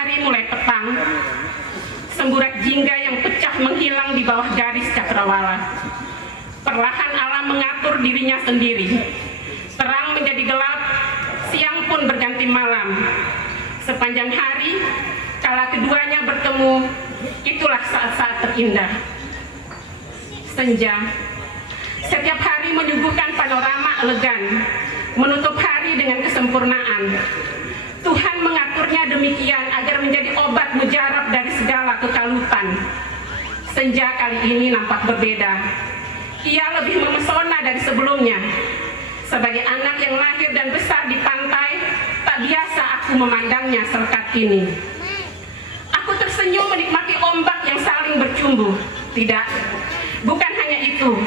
Hari mulai petang, semburat jingga yang pecah menghilang di bawah garis cakrawala. Perlahan alam mengatur dirinya sendiri. Terang menjadi gelap, siang pun berganti malam. Sepanjang hari, kala keduanya bertemu, itulah saat-saat terindah. Senja, setiap hari menyuguhkan panorama elegan, menutup hari dengan kesempurnaan. Tuhan mengaturnya demikian agar menjadi obat mujarab dari segala kekalutan. Senja kali ini nampak berbeda. Ia lebih memesona dari sebelumnya. Sebagai anak yang lahir dan besar di pantai, tak biasa aku memandangnya selekat ini. Aku tersenyum menikmati ombak yang saling bercumbu. Tidak, bukan hanya itu.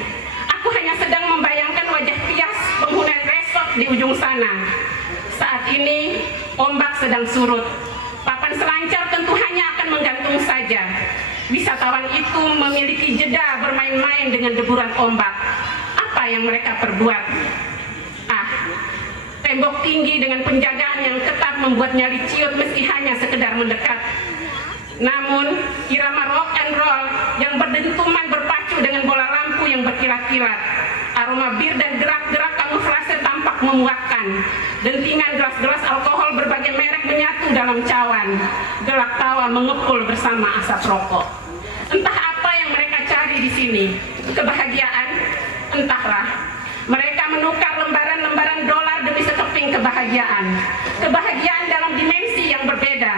Aku hanya sedang membayangkan wajah pias penghuni resort di ujung sana. Saat ini, ombak sedang surut. Papan selancar tentu hanya akan menggantung saja. Wisatawan itu memiliki jeda bermain-main dengan deburan ombak. Apa yang mereka perbuat? Tembok tinggi dengan penjagaan yang ketat membuat nyali ciut meski hanya sekedar mendekat. Namun, irama rock and roll yang berdentuman berpacu dengan bola lampu yang berkilat-kilat. Aroma bir dan gerak-gerak kamuflase tampak memuakkan. Dentingan gelas-gelas alkohol berbagai merek menyatu dalam cawan. Gelak tawa mengepul bersama asap rokok. Entah apa yang mereka cari di sini. Kebahagiaan? Entahlah. Mereka menukar lembaran-lembaran dolar demi sekeping kebahagiaan. Kebahagiaan dalam dimensi yang berbeda.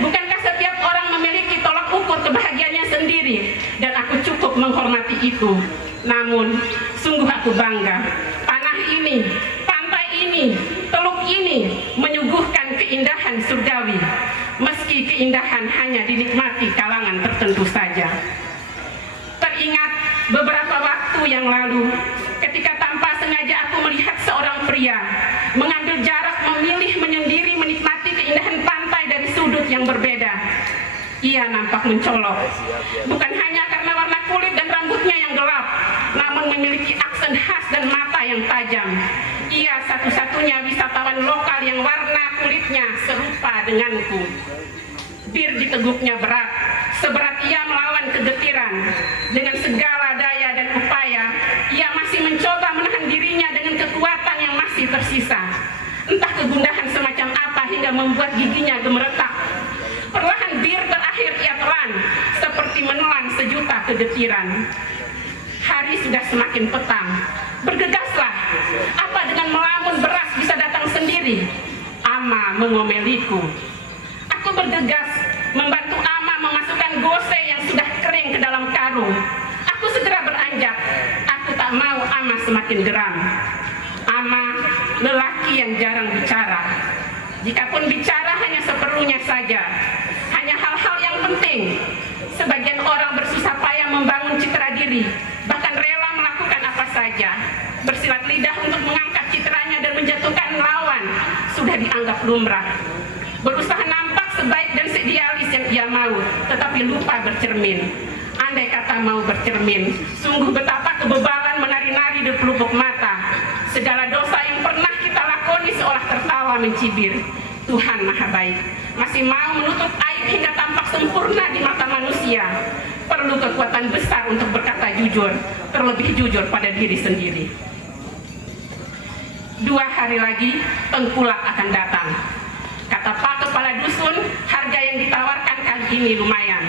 Bukankah setiap orang memiliki tolak ukur kebahagiaannya sendiri? Dan aku cukup menghormati itu. Namun, sungguh aku bangga. Tanah ini, pantai ini, teluk ini menyuguhkan keindahan surgawi. Meski keindahan hanya dinikmati kalangan tertentu saja. Teringat beberapa waktu yang lalu, ketika tanpa sengaja aku melihat seorang pria mengambil jarak, memilih menyendiri menikmati keindahan pantai dari sudut yang berbeda. Ia nampak mencolok, bukan hanya karena warna kulit dan rambutnya yang gelap, namun memiliki aksen khas dan mata yang tajam. Ia satu-satunya wisatawan lokal yang warna kulitnya serupa denganku. Bir diteguknya berat, seberat ia melawan kegetiran. Dengan segala daya dan upaya, ia masih mencoba menahan dirinya dengan kekuatan yang masih tersisa. Entah kegundahan semacam apa hingga membuat giginya gemeretak. Perlahan bir terakhir ia telan, seperti menelan sejuta kegetiran. Hari sudah semakin petang. Bergegaslah, apa dengan melamun beras bisa datang sendiri? Ama mengomeliku. Aku bergegas, membantu Ama memasukkan gose yang sudah kering ke dalam karung. Aku segera beranjak. Aku tak mau Ama semakin geram. Ama, lelaki yang jarang bicara. Jikapun bicara hanya seperlunya saja. Hanya hal-hal yang penting. Sebagian orang bersusah payah membangun citra diri, bahkan rela melakukan apa saja. Bersilat lidah untuk mengangkat citranya dan menjatuhkan lawan sudah dianggap lumrah. Berusaha nampak sebaik dan seidealis yang ia mau, tetapi lupa bercermin. Andai kata mau bercermin, sungguh betapa kebebalan menari-nari di pelupuk mata. Segala dosa yang pernah kita lakoni seolah tertawa mencibir. Tuhan Maha Baik masih mau menutup aib hingga tampak sempurna di mata manusia. Perlu kekuatan besar untuk berkata jujur, terlebih jujur pada diri sendiri. 2 hari lagi tengkulak akan datang. Kata Pak Kepala Dusun, harga yang ditawarkan kali ini lumayan.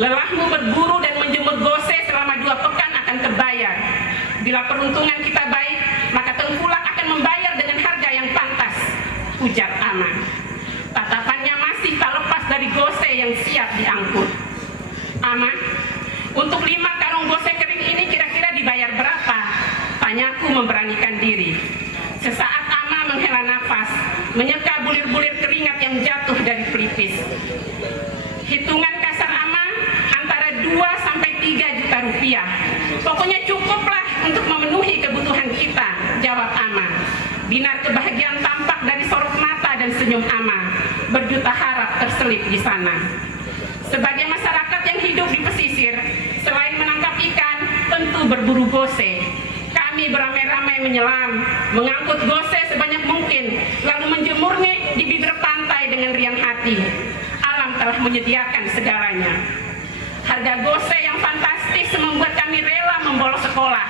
Lelahmu berburu dan menjemur gose selama 2 pekan akan terbayar. Bila peruntungan kita baik, maka tengkulak akan membayar dengan harga yang pantas, ujar Ama. Tatapannya masih tak lepas dari gose yang siap diangkut. Ama, untuk 5 karung gose kering ini kira-kira dibayar berapa? Tanyaku memberanikan diri. Sesaat Ama menghela nafas, menyeka bulir-bulir keringat yang jatuh dari pelipis. Hitungan kasar Ama antara 2 sampai 3 juta rupiah. Pokoknya cukuplah untuk memenuhi kebutuhan kita, jawab Ama. Binar kebahagiaan tampak dari sorot mata dan senyum Ama. Berjuta harap terselip di sana. Sebagai masyarakat yang hidup di pesisir, selain menangkap ikan, tentu berburu gose. Kami beramai-ramai menyelam, mengangkut gose sebanyak mungkin, lalu menjemurnya di bibir pantai dengan riang hati. menyediakan segalanya. Harga gose yang fantastis membuat kami rela membolos sekolah.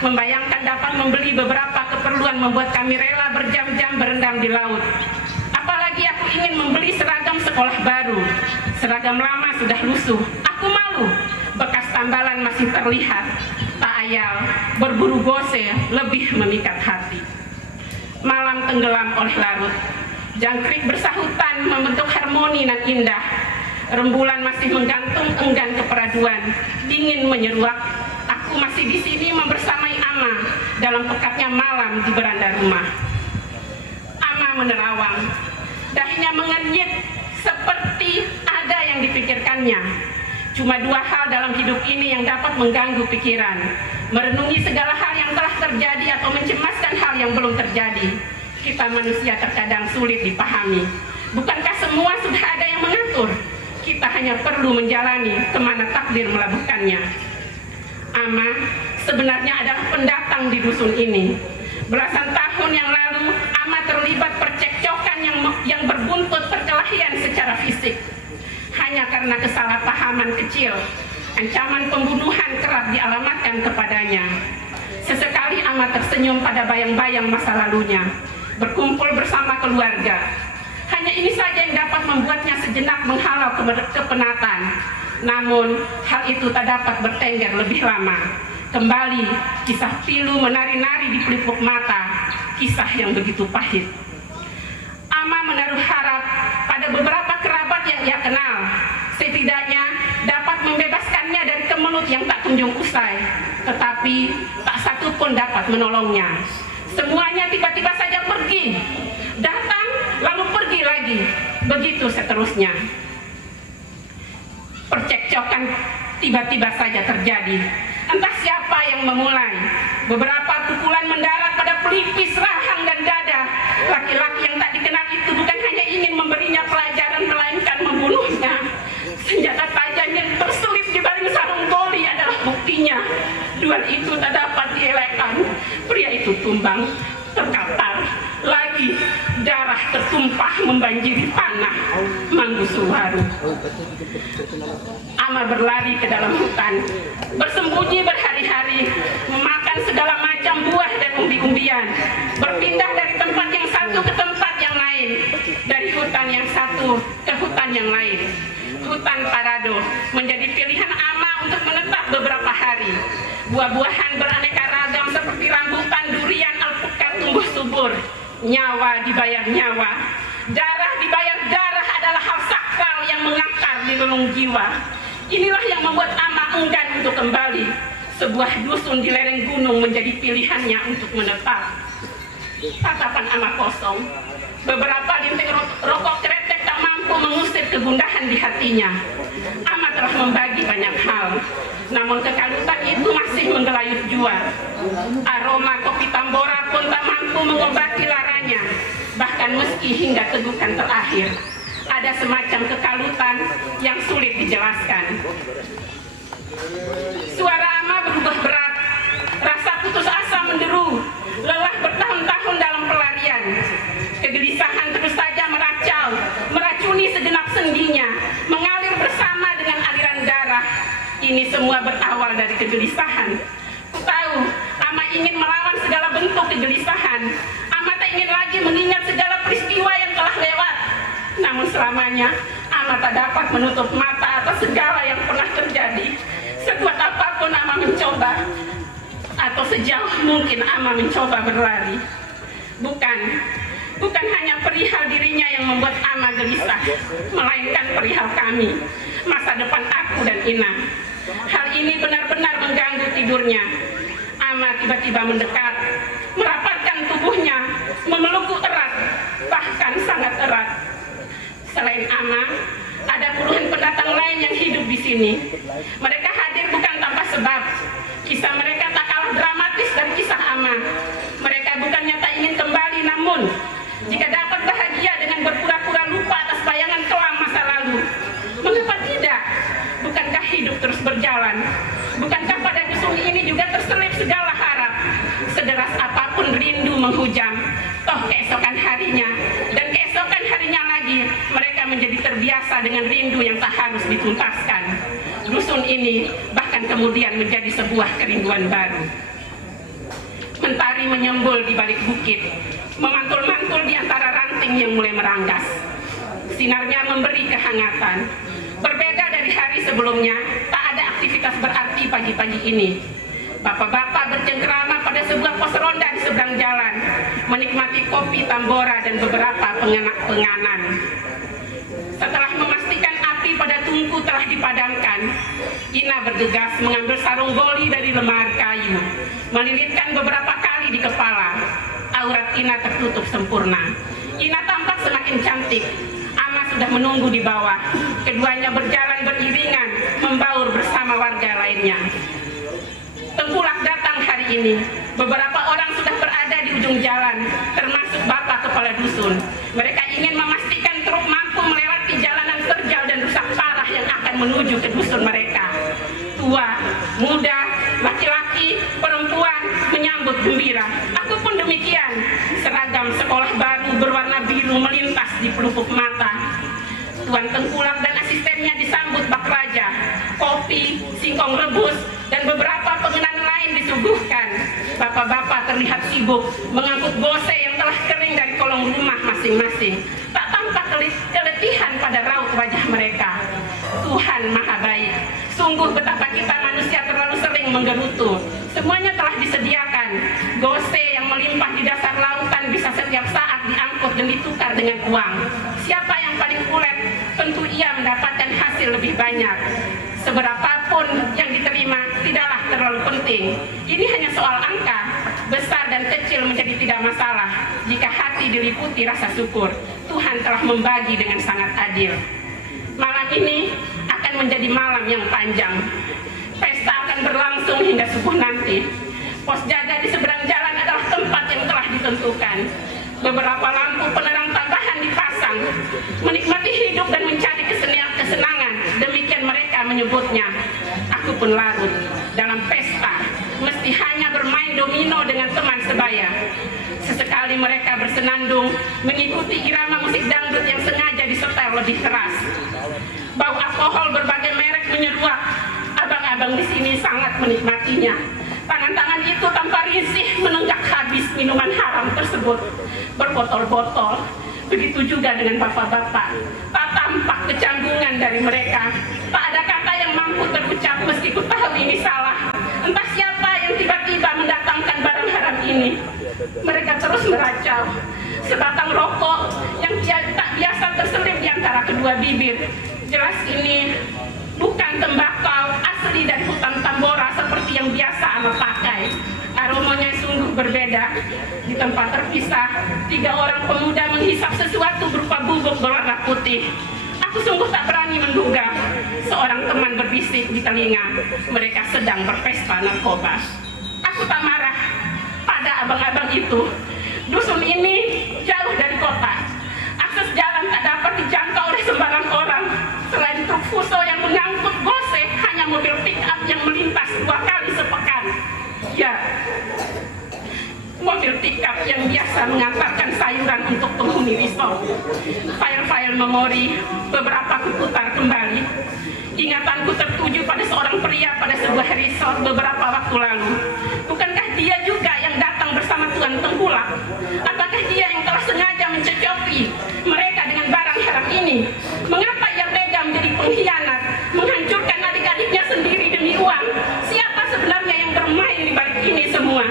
Membayangkan dapat membeli beberapa keperluan membuat kami rela berjam-jam berendam di laut. Apalagi aku ingin membeli seragam sekolah baru. Seragam lama sudah lusuh. Aku malu, bekas tambalan masih terlihat. Tak ayal, berburu gose lebih memikat hati. Malam tenggelam oleh larut. Jangkrik bersahutan membentuk harmoni nan indah. Rembulan masih menggantung enggan keperaduan. Dingin menyeruak. Aku masih di sini membersamai Ama dalam pekatnya malam di beranda rumah. Ama menerawang. Dahinya mengenyit seperti ada yang dipikirkannya. Cuma dua hal dalam hidup ini yang dapat mengganggu pikiran. Merenungi segala hal yang telah terjadi atau mencemaskan hal yang belum terjadi. Kita manusia terkadang sulit dipahami. Bukankah semua sudah ada yang mengatur? Kita hanya perlu menjalani kemana takdir melabuhkannya. Ama sebenarnya adalah pendatang di dusun ini. Belasan tahun yang lalu, Ama terlibat percekcokan yang berbuntut perkelahian secara fisik. Hanya karena kesalahpahaman kecil, ancaman pembunuhan kerap dialamatkan kepadanya. Sesekali Ama tersenyum pada bayang-bayang masa lalunya, berkumpul bersama keluarga. Hanya ini saja yang dapat membuatnya sejenak menghalau kepenatan. Namun, hal itu tak dapat bertengger lebih lama. Kembali, kisah pilu menari-nari di pelipuk mata, kisah yang begitu pahit. Ama menaruh harap pada beberapa kerabat yang ia kenal. Setidaknya dapat membebaskannya dari kemelut yang tak kunjung usai. Tetapi, tak satu pun dapat menolongnya. Semuanya tiba-tiba saja pergi. Datang, lalu pergi lagi. Begitu seterusnya. Percekcokan tiba-tiba saja terjadi. Entah siapa yang memulai. Beberapa pukulan mendarat pada pelipis, rahang, dan dada. Laki-laki yang tak dikenal itu bukan hanya ingin memberinya pelajaran, melainkan membunuhnya. Senjata tajam yang terselip di balik sarung goli adalah buktinya. Duel itu tak dapat dielakkan. Pria itu tumbang, terkapar. Lagi darah tertumpah membanjiri tanah Manggusuwaru. Ama berlari ke dalam hutan, bersembunyi berhari-hari, memakan segala macam buah dan umbi-umbian, berpindah dari tempat yang satu ke tempat yang lain, dari hutan yang satu ke hutan yang lain. Hutan Parado menjadi pilihan Ama untuk menetap beberapa hari. Buah-buahan beraneka ragam seperti rambutan, durian, alpukat tumbuh subur. Nyawa dibayar nyawa, darah dibayar darah adalah hal sakral yang mengakar di relung jiwa. Inilah yang membuat Ama enggan untuk kembali. Sebuah dusun di lereng gunung menjadi pilihannya untuk menetap. Tatapan Ama kosong. Beberapa linting rokok kretek tak mampu mengusir kegundahan di hatinya. Ama telah membagi banyak hal, namun kekalutan itu masih menggelayut jua. Aroma kopi Tambora pun tak mampu mengobati laranya. Bahkan meski hingga tegukan terakhir, ada semacam kekalutan yang sulit dijelaskan. Suara Ama berubah berat. Rasa putus asa menderu. Lelah bertahun-tahun dalam pelarian. Kegelisahan terus saja meracuni segenap sendinya, mengalir bersama dengan aliran darah. Ini semua berawal dari kegelisahan. Ku tahu, Ama ingin melawan segala bentuk kegelisahan. Ama tak ingin lagi mengingat segala peristiwa yang telah lewat. Namun selamanya, Ama tak dapat menutup mata atas segala yang pernah terjadi. Sekuat apapun Ama mencoba, atau sejauh mungkin Ama mencoba berlari. Bukan hanya perihal dirinya yang membuat Ama gelisah, melainkan perihal kami, masa depan aku dan Ina. Hal ini benar-benar mengganggu tidurnya. Ama tiba-tiba mendekat, merapatkan tubuhnya, memelukku erat, bahkan sangat erat. Selain Ama, ada puluhan pendatang lain yang hidup di sini. Mereka hadir bukan tanpa sebab. Kisah mereka tak kalah dramatis dari kisah Ama. Mereka bukannya tak ingin kembali, namun jika dapat bahagia dengan berpura-pura lupa atas bayangan kelam masa lalu, mengapa tidak? Bukankah hidup terus berjalan? Bukankah pada dusun ini juga terselip segala harap? Sederas apapun rindu menghujam, toh keesokan harinya dan keesokan harinya lagi mereka menjadi terbiasa dengan rindu yang tak harus dituntaskan. Dusun ini bahkan kemudian menjadi sebuah kerinduan baru. Mentari menyembul di balik bukit, memantul-mantul di antara ranting yang mulai meranggas. Sinarnya memberi kehangatan. Berbeda dari hari sebelumnya, tak ada aktivitas berarti pagi-pagi ini. Bapak-bapak bercengkerama pada sebuah pos ronda di seberang jalan, menikmati kopi tambora dan beberapa penganan. Setelah memastikan api pada tungku telah dipadamkan, Ina bergegas mengambil sarung boli dari lemari kayu, melilitkan beberapa kali di kepala. Aurat Ina tertutup sempurna. Ina tampak semakin cantik. Ama sudah menunggu di bawah. Keduanya berjalan beriringan, membaur bersama warga lainnya. Tengkulak datang hari ini. Beberapa orang sudah berada di ujung jalan, termasuk bapak kepala dusun. Mereka ingin memastikan truk mampu melewati jalanan terjal dan rusak parah yang akan menuju ke dusun mereka. Tua, muda, laki-laki, perempuan menyambut gembira. Aku pun demikian. Seragam sekolah baru berwarna biru melintas di pelupuk mata. Tuan Tengkulak dan asistennya disambut bak raja. Kopi, singkong rebus, dan beberapa pengenan lain disuguhkan. Bapak-bapak terlihat sibuk mengangkut gose yang telah kering dari kolong rumah masing-masing. Tak tampak keletihan pada raut wajah mereka. Tuhan Maha Baik. Sungguh betapa kita manusia terlalu sering menggerutu. Semuanya telah disediakan. Gose yang melimpah di dasar lautan bisa setiap saat diangkut dan ditukar dengan uang. Siapa yang paling ulet, tentu ia mendapatkan hasil lebih banyak. Seberapapun yang diterima tidaklah terlalu penting. Ini hanya soal angka. Besar dan kecil menjadi tidak masalah jika hati diliputi rasa syukur. Tuhan telah membagi dengan sangat adil. Malam ini akan menjadi malam yang panjang. Pesta akan berlangsung hingga subuh nanti. Pos jaga di seberang jalan adalah tempat yang telah ditentukan. Beberapa lampu penerang tambahan dipasang. Menikmati hidup dan mencari kesenangan, demikian mereka menyebutnya. Aku pun larut dalam pesta, mesti hanya bermain domino dengan teman sebaya. Sesekali mereka bersenandung, mengikuti irama musik dangdut yang sengaja disetel lebih keras. Bau alkohol berbagai merek menyeruak. Abang-abang di sini sangat menikmatinya. Tangan-tangan itu tanpa risih menenggak habis minuman haram tersebut berbotol-botol. Begitu juga dengan bapak-bapak. Tak tampak kecanggungan dari mereka. Tak ada kata yang mampu terucap meski ku tahu ini salah. Entah siapa yang tiba-tiba mendatangkan barang haram ini. Mereka terus meracau. Sebatang rokok yang tak biasa terselip di antara kedua bibir. Jelas ini bukan tembakau asli dari hutan Tambora seperti yang biasa Ana pakai. Aromanya sungguh berbeda. Di tempat terpisah, 3 orang pemuda menghisap sesuatu berupa bubuk berwarna putih. Aku sungguh tak berani menduga. Seorang teman berbisik di telinga, mereka sedang berpesta narkoba. Aku tak marah pada abang-abang itu. Dusun ini jauh dari kota. Akses jalan tak dapat dijangkau oleh sembarang orang. Selain truk fuso yang mengangkut gose, hanya mobil pick-up yang melintas 2 kali sepekan. Ya, mobil pick-up yang biasa mengantarkan sayuran untuk penghuni resort. File-file memori beberapa kuputar kembali. Ingatanku tertuju pada seorang pria pada sebuah resort beberapa waktu lalu. Bukankah dia juga yang datang bersama Tuan Tengkulak? Apakah dia yang telah sengaja mencocoki mereka dengan barang haram ini? Mengapa ia tega menjadi pengkhianat, menghancurkan adik-adiknya sendiri demi uang? Siapa sebenarnya yang bermain di balik ini semua?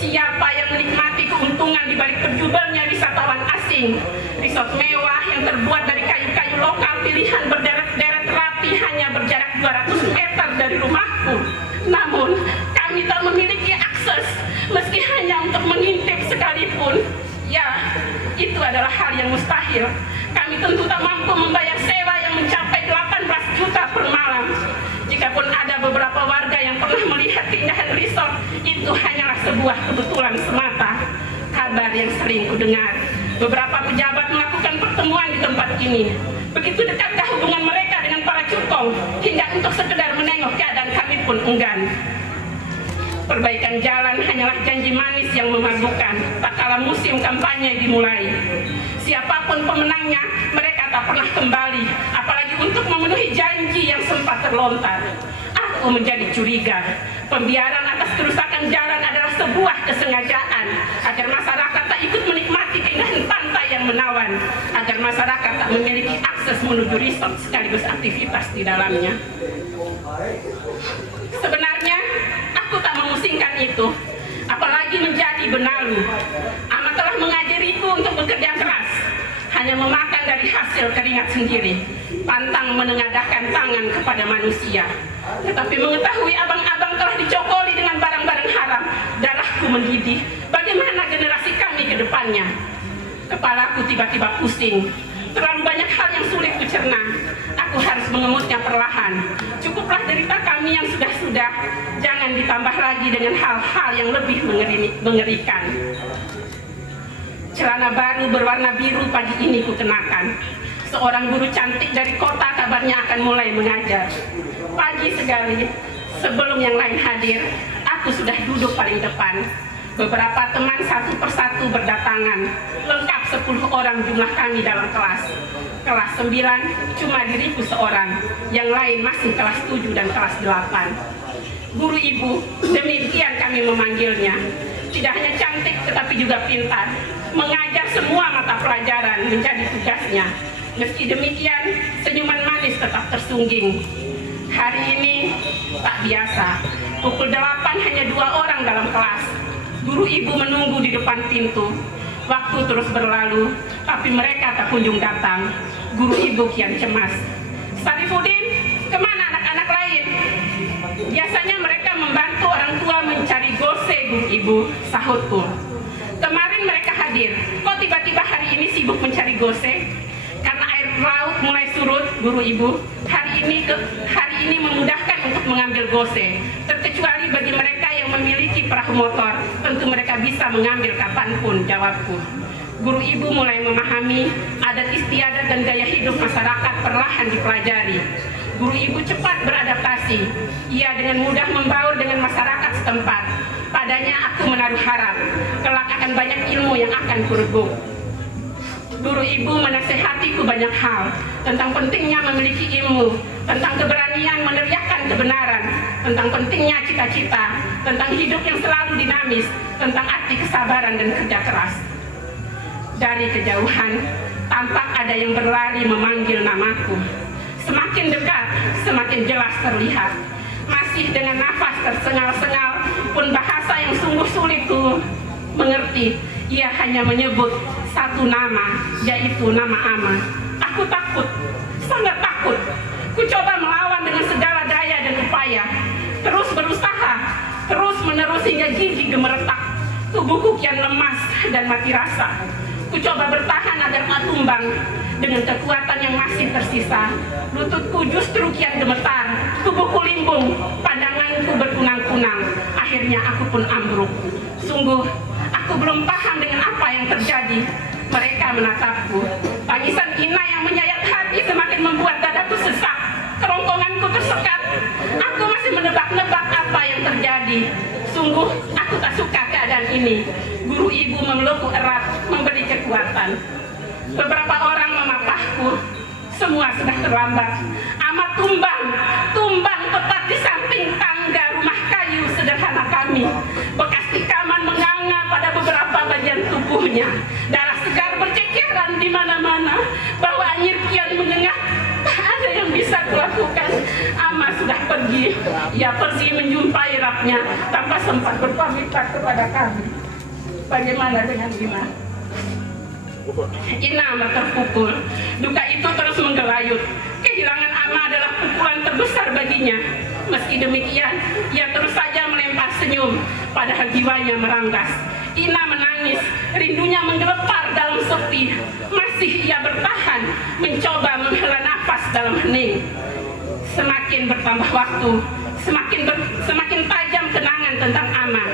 Siapa yang menikmati keuntungan di balik terjubalnya wisatawan asing? Resort mewah yang terbuat dari kayu-kayu lokal pilihan berderet-deret rapi hanya berjarak 200 meter dari rumahku. Namun, kami tak memiliki akses, meski hanya untuk mengintip sekalipun. Ya, itu adalah hal yang mustahil. Kami tentu tak mampu membayar sewa yang mencapai 18 juta per malam. Jikapun ada beberapa warga yang pernah melihat keindahan resort, itu hanyalah sebuah kebetulan semata. Kabar yang sering kudengar, beberapa pejabat melakukan pertemuan di tempat ini. Begitu dekatkah hubungan mereka dengan para cukong, hingga untuk sekedar menengok keadaan kami pun enggan. Perbaikan jalan hanyalah janji manis yang memabukkan tak kala musim kampanye dimulai. Siapapun pemenangnya, mereka tak pernah kembali, apalagi untuk memenuhi janji yang sempat terlontar. Aku menjadi curiga, pembiaran atas kerusakan jalan adalah sebuah kesengajaan agar masyarakat tak ikut menikmati keindahan pantai yang menawan, agar masyarakat tak memiliki akses menuju resort sekaligus aktivitas di dalamnya. Sebenarnya, aku tak memusingkan itu, apalagi menjadi benalu. Ama telah mengajariku untuk bekerja keras, hanya memakan dari hasil keringat sendiri, pantang menengadahkan tangan kepada manusia. Tetapi mengetahui abang-abang telah dicokoli dengan barang-barang haram, darahku mendidih. Bagaimana generasi kami ke depannya? Kepalaku tiba-tiba pusing. Terlalu banyak hal yang sulit kucerna. Aku harus mengemutnya perlahan. Cukuplah derita kami yang sudah-sudah. Jangan ditambah lagi dengan hal-hal yang lebih mengerikan. Celana baru berwarna biru pagi ini kukenakan. Seorang guru cantik dari kota kabarnya akan mulai mengajar. Pagi sekali, sebelum yang lain hadir, aku sudah duduk paling depan. Beberapa teman satu persatu berdatangan, lengkap 10 orang jumlah kami dalam kelas. Kelas 9 cuma diriku seorang, yang lain masih kelas 7 dan kelas 8. Guru ibu, demikian kami memanggilnya. Tidak hanya cantik tetapi juga pintar, mengajar semua mata pelajaran menjadi tugasnya. Meski demikian, senyuman manis tetap tersungging. Hari ini tak biasa, pukul 8 hanya 2 orang dalam kelas. Guru ibu menunggu di depan pintu. Waktu terus berlalu, tapi mereka tak kunjung datang. Guru ibu kian cemas. Sarifudin, kemana anak-anak lain? Biasanya mereka membantu orang tua mencari gose, guru ibu, sahutku. Kemarin mereka hadir, kok tiba-tiba hari ini sibuk mencari gose? Karena air laut mulai surut, guru ibu, hari ini memudahkan untuk mengambil gose. Terkecuali bagi mereka yang memiliki perahu motor, tentu mereka bisa mengambil kapanpun, jawabku. Guru ibu mulai memahami adat istiadat dan gaya hidup masyarakat perlahan dipelajari. Guru ibu cepat beradaptasi. Ia dengan mudah membaur dengan masyarakat setempat. Padanya aku menaruh harap, kelak akan banyak ilmu yang akan kurebut. Guru ibu menasehatiku banyak hal, tentang pentingnya memiliki ilmu, tentang keberanian meneriakkan kebenaran, tentang pentingnya cita-cita, tentang hidup yang selalu dinamis, tentang arti kesabaran dan kerja keras. Dari kejauhan, tampak ada yang berlari memanggil namaku. Semakin dekat, semakin jelas terlihat. Masih dengan nafas tersengal-sengal, pun bahasa yang sungguh sulit tuh mengerti. Ia hanya menyebut satu nama, yaitu nama Ama. Aku takut, sangat takut. Ku coba melawan dengan segala daya dan upaya. Terus berusaha, terus menerus hingga gigi gemeretak. Tubuhku kian lemas dan mati rasa. Ku coba bertahan agar tak tumbang. Dengan kekuatan yang masih tersisa, lututku justru kian gemetar. Tubuhku limbung, pandanganku berkunang-kunang. Akhirnya aku pun ambruk. Sungguh, aku belum paham dengan apa yang terjadi. Mereka menatapku. Tangisan Ina yang menyayat hati semakin membuat dadaku sesak. Kerongkonganku tersekat. Aku masih menebak-nebak apa yang terjadi. Sungguh, aku tak suka keadaan ini. Guru ibu memelukku erat, memberi kekuatan. Beberapa orang memapahku. Semua sudah terlambat. Amat tumbang tepat di samping tangga rumah kayu sederhana kami. Bekas tikaman menganga pada beberapa bagian tubuhnya. Darah segar berceceran di mana-mana. Bawaannya kian menyengat. Tak ada yang bisa kulakukan. Ama sudah pergi. Ia pergi menjumpai rapnya tanpa sempat berpamitan kepada kami. Bagaimana dengan Ina? Ina amat terpukul. Duka itu terus menggelayut. Kehilangan Ama adalah pukulan terbesar baginya. Meski demikian, ia terus saja melempar senyum, padahal jiwanya meranggas. Ina menangis, rindunya menggelepar dalam sepi. Masih ia bertahan, mencoba menghela nafas dalam hening. Semakin bertambah waktu, semakin tajam kenangan tentang Ama.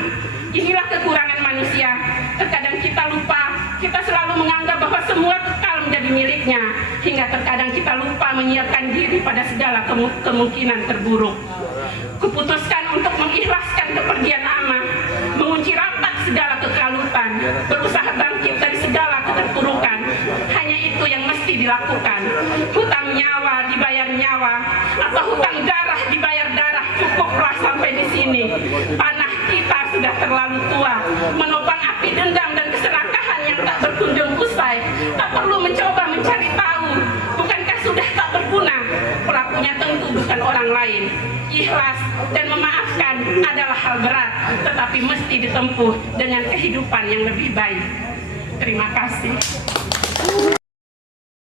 Inilah kekurangan manusia. Terkadang kita lupa, kita selalu menganggap bahwa semua kekal menjadi miliknya, hingga terkadang kita lupa menyiapkan diri pada segala kemungkinan terburuk. Kuputuskan untuk mengikhlaskan kepergian Ama, mengunci rapat segala kekalutan, berusaha bangkit dari segala keterpurukan. Hanya itu yang mesti dilakukan. Hutang nyawa dibayar nyawa, atau hutang darah dibayar darah, cukuplah sampai di sini. Panah kita sudah terlalu tua, menopang api dendam dan keserakahan yang tak berkunjung usai. Tak perlu mencoba mencari tahu, bukankah sudah tak berguna? Pelakunya tentu bukan orang lain. Ikhlas dan memaafkan adalah hal berat, tetapi mesti ditempuh dengan kehidupan yang lebih baik. Terima kasih.